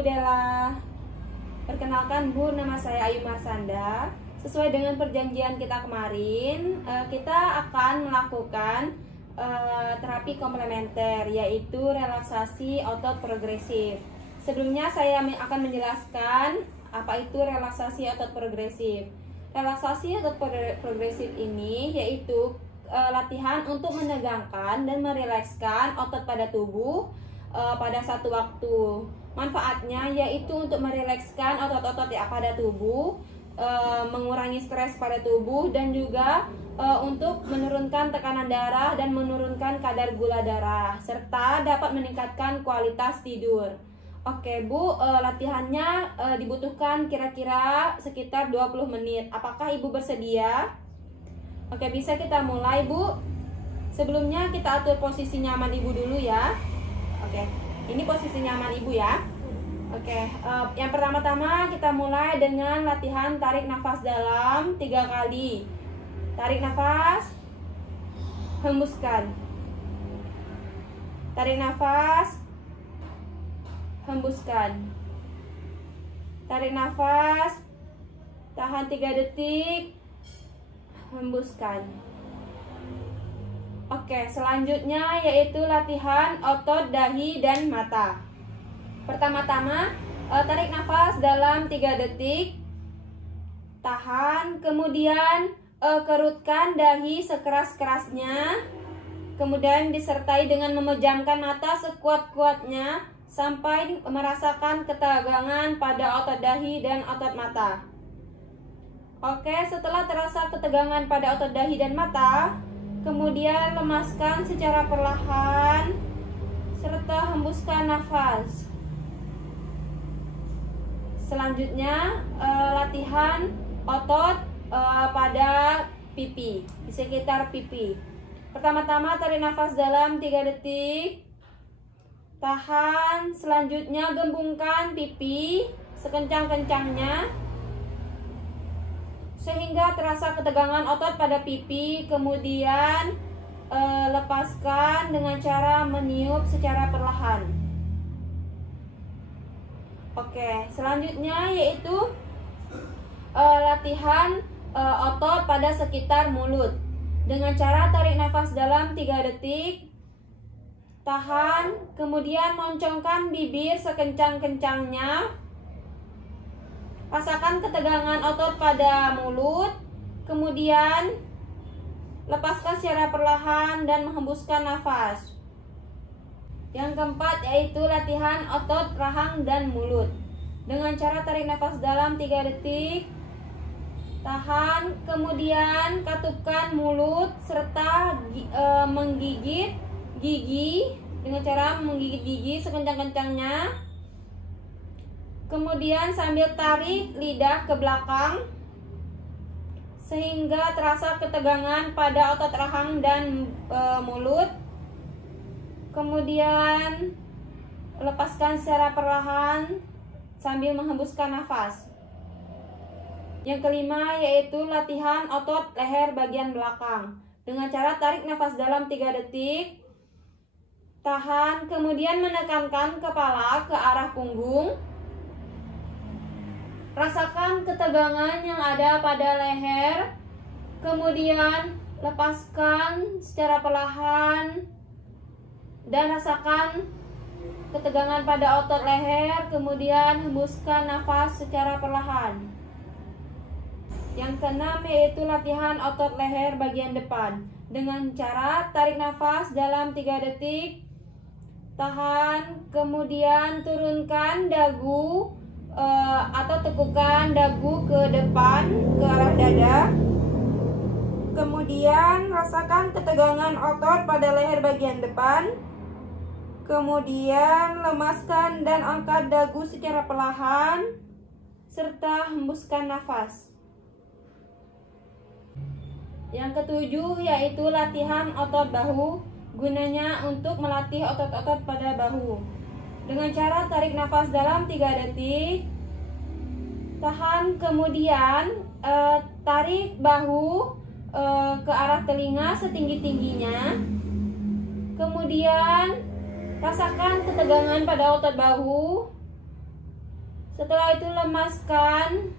Bu Dela. Perkenalkan Bu, nama saya Ayu Marsanda. Sesuai dengan perjanjian kita kemarin, kita akan melakukan terapi komplementer, yaitu relaksasi otot progresif. Sebelumnya saya akan menjelaskan apa itu relaksasi otot progresif. Relaksasi otot progresif ini yaitu latihan untuk menegangkan dan merilekskan otot pada tubuh pada satu waktu. Manfaatnya yaitu untuk merilekskan otot-otot yang pada tubuh, mengurangi stres pada tubuh, dan juga untuk menurunkan tekanan darah dan menurunkan kadar gula darah, serta dapat meningkatkan kualitas tidur. Oke Bu, latihannya dibutuhkan kira-kira sekitar 20 menit. Apakah Ibu bersedia? Oke, bisa kita mulai Bu. Sebelumnya kita atur posisi nyaman Ibu dulu ya. Oke, ini posisi nyaman Ibu ya. Oke, yang pertama-tama kita mulai dengan latihan tarik nafas dalam 3 kali. Tarik nafas, hembuskan. Tarik nafas, hembuskan. Tarik nafas, tahan 3 detik, hembuskan. Oke, selanjutnya yaitu latihan otot dahi dan mata. Pertama-tama, tarik nafas dalam 3 detik, tahan, kemudian kerutkan dahi sekeras-kerasnya, kemudian disertai dengan memejamkan mata sekuat-kuatnya sampai merasakan ketegangan pada otot dahi dan otot mata. Oke, setelah terasa ketegangan pada otot dahi dan mata, kemudian lemaskan secara perlahan serta hembuskan nafas. Selanjutnya latihan otot pada pipi, di sekitar pipi. Pertama-tama tarik nafas dalam 3 detik, tahan, selanjutnya gembungkan pipi sekencang-kencangnya sehingga terasa ketegangan otot pada pipi, kemudian lepaskan dengan cara meniup secara perlahan. Oke, selanjutnya yaitu latihan otot pada sekitar mulut dengan cara tarik nafas dalam 3 detik, tahan, kemudian moncongkan bibir sekencang-kencangnya. Rasakan ketegangan otot pada mulut, kemudian lepaskan secara perlahan dan menghembuskan nafas. Yang keempat yaitu latihan otot rahang dan mulut dengan cara tarik nafas dalam 3 detik, tahan, kemudian katupkan mulut serta menggigit gigi dengan cara menggigit gigi sekencang-kencangnya. Kemudian sambil tarik lidah ke belakang sehingga terasa ketegangan pada otot rahang dan mulut. Kemudian lepaskan secara perlahan sambil menghembuskan nafas. Yang kelima yaitu latihan otot leher bagian belakang dengan cara tarik nafas dalam 3 detik, tahan, kemudian menekankan kepala ke arah punggung. Rasakan ketegangan yang ada pada leher, kemudian lepaskan secara perlahan dan rasakan ketegangan pada otot leher, kemudian hembuskan nafas secara perlahan. Yang keenam yaitu latihan otot leher bagian depan dengan cara tarik nafas dalam 3 detik, tahan, kemudian turunkan dagu atau tekukan dagu ke depan ke arah dada. Kemudian rasakan ketegangan otot pada leher bagian depan. Kemudian lemaskan dan angkat dagu secara perlahan serta hembuskan nafas. Yang ketujuh yaitu latihan otot bahu, gunanya untuk melatih otot-otot pada bahu dengan cara tarik nafas dalam 3 detik, tahan, kemudian tarik bahu ke arah telinga setinggi-tingginya, kemudian rasakan ketegangan pada otot bahu, Setelah itu lemaskan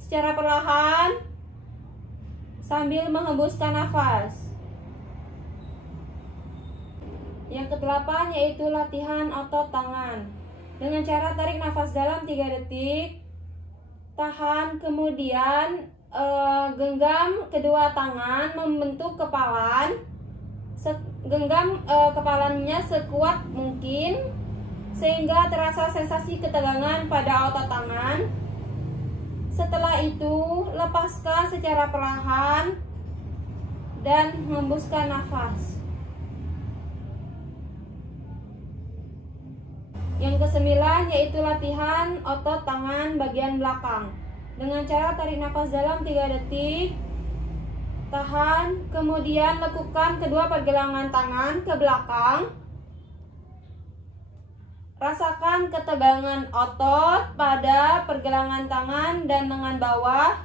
secara perlahan sambil menghembuskan nafas. Yang ke-8 yaitu latihan otot tangan. Dengan cara tarik nafas dalam 3 detik, tahan, kemudian genggam kedua tangan membentuk kepalan. Genggam kepalanya sekuat mungkin sehingga terasa sensasi ketegangan pada otot tangan. Setelah itu, lepaskan secara perlahan dan hembuskan nafas. Yang ke-9 yaitu latihan otot tangan bagian belakang. Dengan cara tarik nafas dalam 3 detik, tahan, kemudian lakukan kedua pergelangan tangan ke belakang. Rasakan ketegangan otot pada pergelangan tangan dan lengan bawah.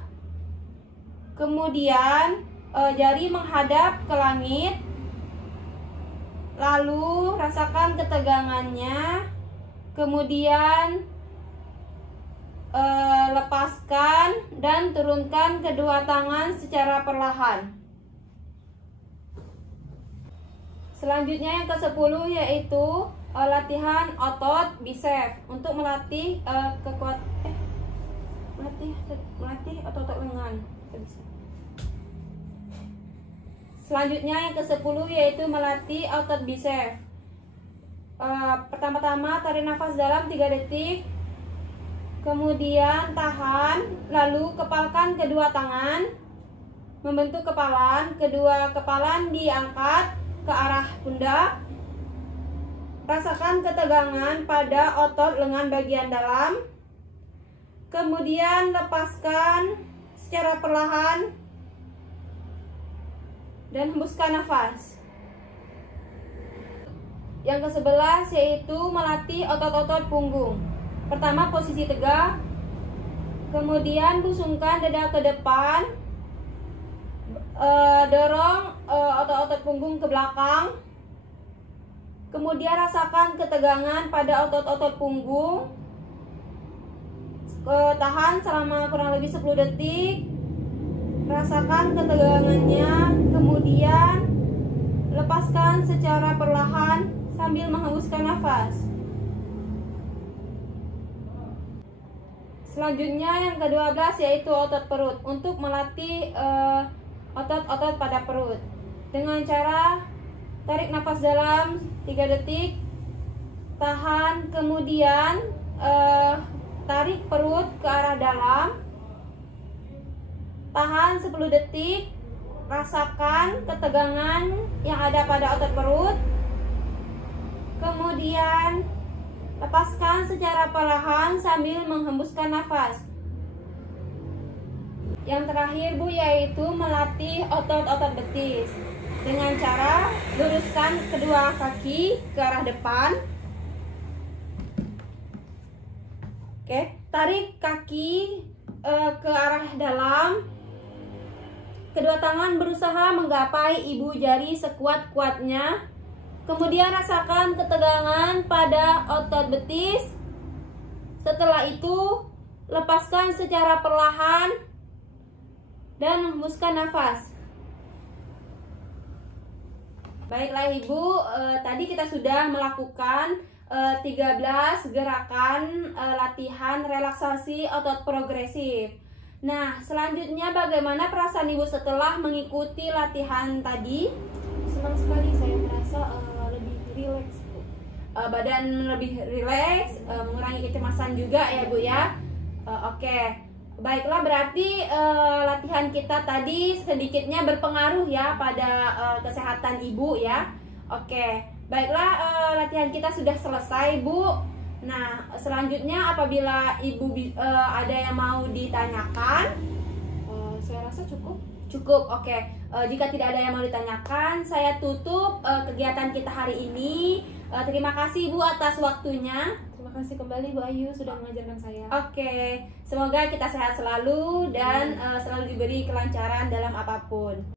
Kemudian jari menghadap ke langit. Lalu rasakan ketegangannya. Kemudian lepaskan dan turunkan kedua tangan secara perlahan. Selanjutnya yang ke-10 yaitu latihan otot bicep untuk melatih melatih otot lengan. Selanjutnya yang ke-10 yaitu melatih otot bicep. Pertama-tama tarik nafas dalam 3 detik, kemudian tahan, lalu kepalkan kedua tangan membentuk kepalan. Kedua kepalan diangkat ke arah pundak. Rasakan ketegangan pada otot lengan bagian dalam. Kemudian lepaskan secara perlahan dan hembuskan nafas. Yang ke-11 yaitu melatih otot-otot punggung. Pertama, posisi tegak, kemudian busungkan dada ke depan, dorong otot-otot punggung ke belakang, kemudian rasakan ketegangan pada otot-otot punggung. Tahan selama kurang lebih 10 detik, rasakan ketegangannya, kemudian lepaskan secara perlahan sambil menghembuskan nafas. Selanjutnya yang ke-12 yaitu otot perut untuk melatih otot-otot pada perut. Dengan cara tarik nafas dalam 3 detik, tahan, kemudian tarik perut ke arah dalam, tahan 10 detik, rasakan ketegangan yang ada pada otot perut. Kemudian lepaskan secara perlahan sambil menghembuskan nafas. Yang terakhir Bu yaitu melatih otot-otot betis dengan cara luruskan kedua kaki ke arah depan. Oke, tarik kaki ke arah dalam. Kedua tangan berusaha menggapai ibu jari sekuat-kuatnya. Kemudian rasakan ketegangan pada otot betis. Setelah itu, lepaskan secara perlahan dan hembuskan nafas. Baiklah Ibu, tadi kita sudah melakukan 13 gerakan latihan relaksasi otot progresif. Nah, selanjutnya bagaimana perasaan Ibu setelah mengikuti latihan tadi? Senang sekali, saya merasa lebih rileks, Bu. Badan lebih rileks, mengurangi kecemasan juga ya Bu ya. Oke. Baiklah, berarti latihan kita tadi sedikitnya berpengaruh ya pada kesehatan Ibu ya. Oke. Baiklah, latihan kita sudah selesai Bu. Nah, selanjutnya apabila Ibu ada yang mau ditanyakan, Saya rasa cukup. cukup. Oke. Jika tidak ada yang mau ditanyakan, saya tutup kegiatan kita hari ini. Terima kasih Bu atas waktunya. Terima kasih kembali Bu Ayu sudah mengajarkan saya. Oke, semoga kita sehat selalu dan selalu diberi kelancaran dalam apapun.